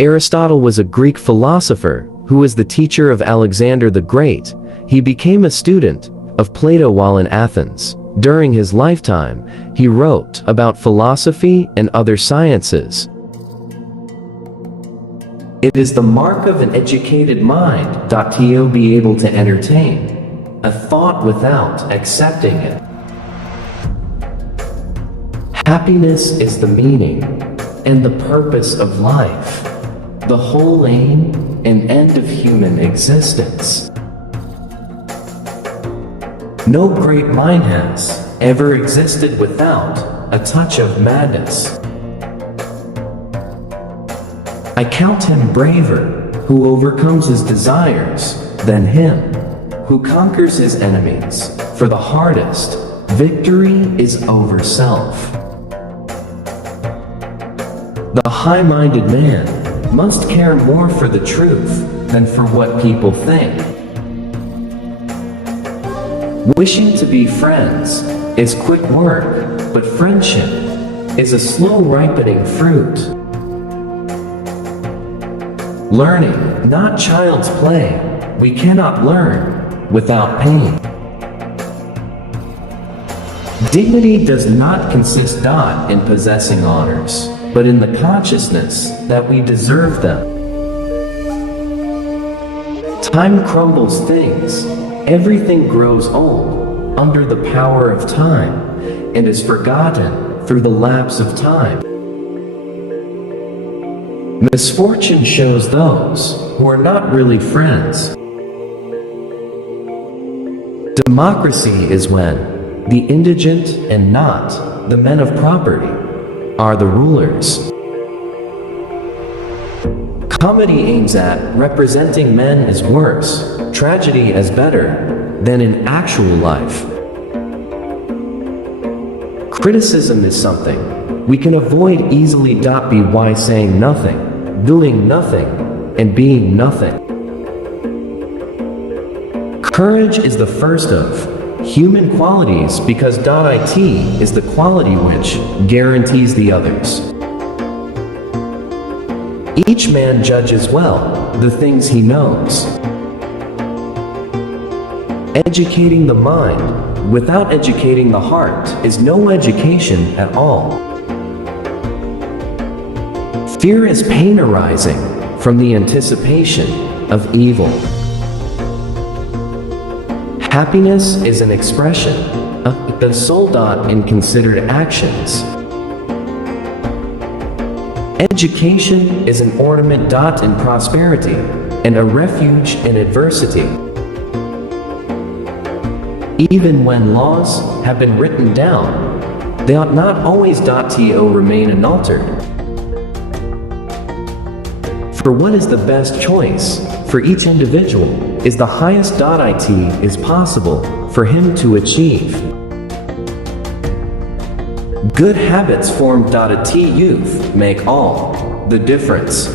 Aristotle was a Greek philosopher who was the teacher of Alexander the Great. He became a student of Plato while in Athens. During his lifetime, he wrote about philosophy and other sciences. It is the mark of an educated mind to be able to entertain a thought without accepting it. Happiness is the meaning and the purpose of life, the whole aim and end of human existence. No great mind has ever existed without a touch of madness. I count him braver who overcomes his desires than him who conquers his enemies, for the hardest victory is over self. The high-minded man must care more for the truth than for what people think. Wishing to be friends is quick work, but friendship is a slow ripening fruit. Learning, not child's play. We cannot learn without pain. Dignity does not consist in possessing honors, but in the consciousness that we deserve them. Time crumbles things. Everything grows old under the power of time and is forgotten through the lapse of time. Misfortune shows those who are not really friends. Democracy is when the indigent and not the men of property are the rulers. Comedy aims at representing men as worse, tragedy as better than in actual life. Criticism is something we can avoid easily. By saying nothing, doing nothing, and being nothing. Courage is the first of human qualities because it is the quality which guarantees the others. Each man judges well the things he knows. Educating the mind without educating the heart is no education at all. Fear is pain arising from the anticipation of evil. Happiness is an expression of the soul in considered actions. Education is an ornament in prosperity and a refuge in adversity. Even when laws have been written down, they ought not always to remain unaltered. For what is the best choice for each individual is the highest it is possible for him to achieve. Good habits formed at youth make all the difference.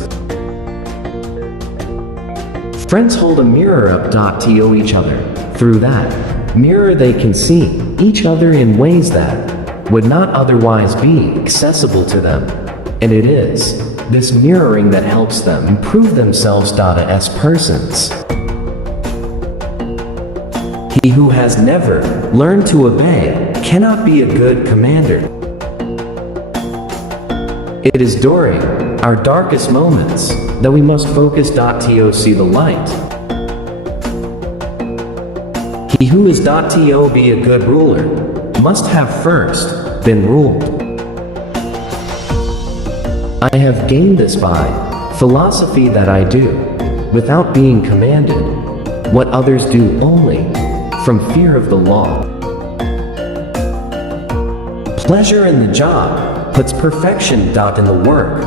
Friends hold a mirror up to each other. Through that mirror they can see each other in ways that would not otherwise be accessible to them. And it is this mirroring that helps them improve themselves as persons. He who has never learned to obey cannot be a good commander. It is during our darkest moments that we must focus to see the light. He who is to be a good ruler must have first been ruled. I have gained this by philosophy that I do, without being commanded, what others do only from fear of the law. Pleasure in the job puts perfection in the work.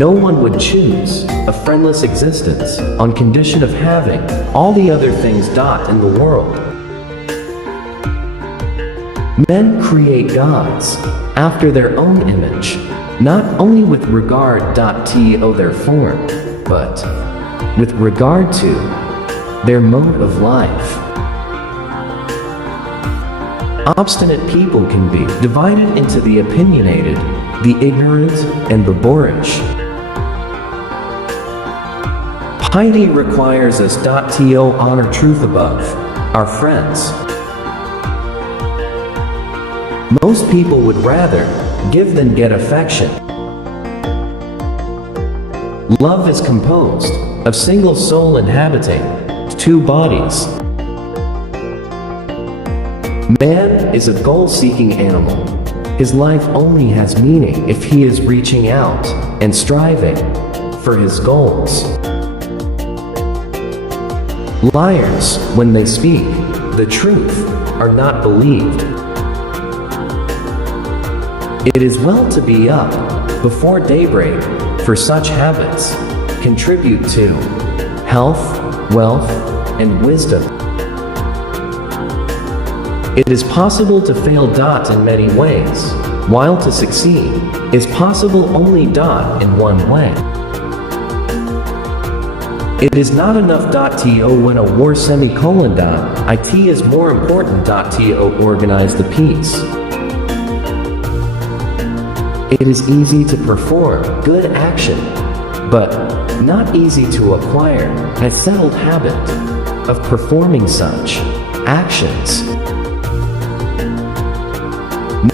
No one would choose a friendless existence on condition of having all the other things in the world. Men create gods after their own image, not only with regard to their form, but with regard to their mode of life. Obstinate people can be divided into the opinionated the ignorant, and the boorish. Piety requires us to honor truth above our friends. Most people would rather give than get affection. Love is composed of single soul inhabiting two bodies. Man is a goal-seeking animal. His life only has meaning if he is reaching out and striving for his goals. Liars, when they speak the truth, are not believed. It is well to be up before daybreak, for such habits contribute to health, wealth, and wisdom. It is possible to fail in many ways, while to succeed is possible only in one way. It is not enough to win a war it is more important to organize the peace. It is easy to perform good action, but not easy to acquire a settled habit of performing such actions.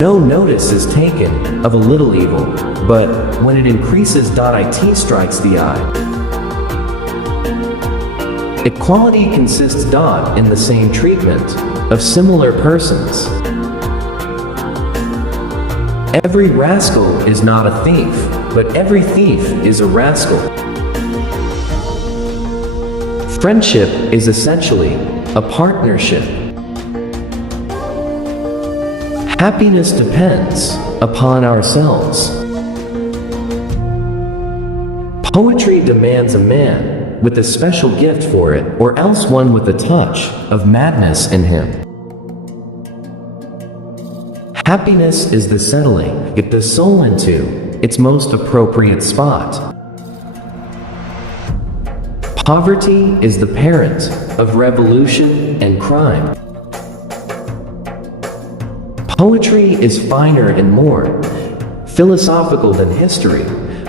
No notice is taken of a little evil, but when it increases it strikes the eye. Equality consists in the same treatment of similar persons. Every rascal is not a thief, but every thief is a rascal. Friendship is essentially a partnership. Happiness depends upon ourselves. Poetry demands a man with a special gift for it, or else one with a touch of madness in him. Happiness is the settling the soul into its most appropriate spot. Poverty is the parent of revolution and crime. Poetry is finer and more philosophical than history,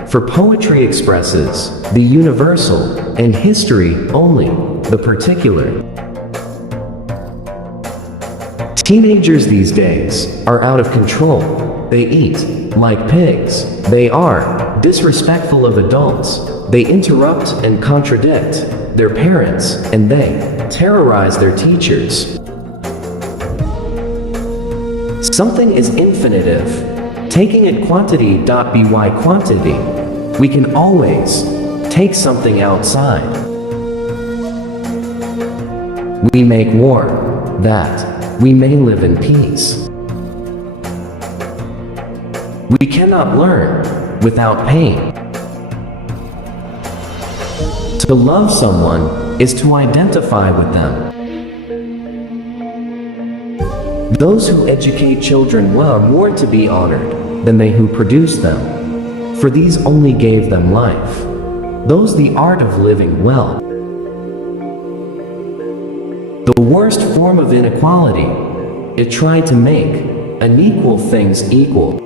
for poetry expresses the universal and history only the particular. Teenagers these days are out of control. They eat like pigs. They are disrespectful of adults. They interrupt and contradict their parents, and they terrorize their teachers. Something is infinitive, taking it quantity by quantity. We can always take something outside. We make war, that we may live in peace. We cannot learn without pain. To love someone is to identify with them. Those who educate children well are more to be honored than they who produce them, for these only gave them life. Those the art of living well. The worst form of inequality, it tried to make unequal things equal.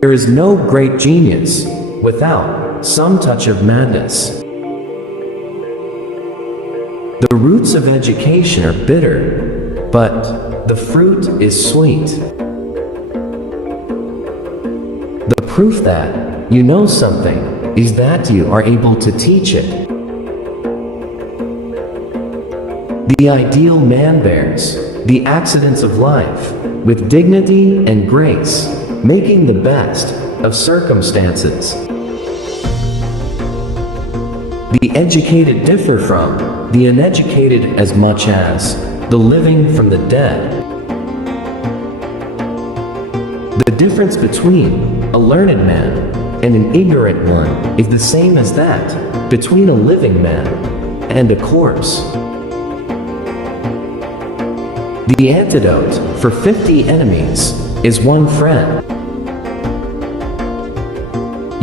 There is no great genius without some touch of madness. The roots of education are bitter, but the fruit is sweet. The proof that you know something is that you are able to teach it. The ideal man bears the accidents of life with dignity and grace, making the best of circumstances. The educated differ from the uneducated as much as the living from the dead. The difference between a learned man and an ignorant one is the same as that between a living man and a corpse. The antidote for 50 enemies is one friend.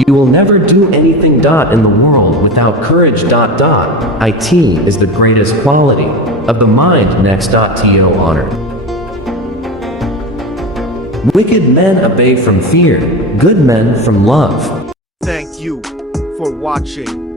You will never do anything in the world without courage. It is the greatest quality of the mind. Next to honor. Wicked men obey from fear, good men from love. Thank you for watching.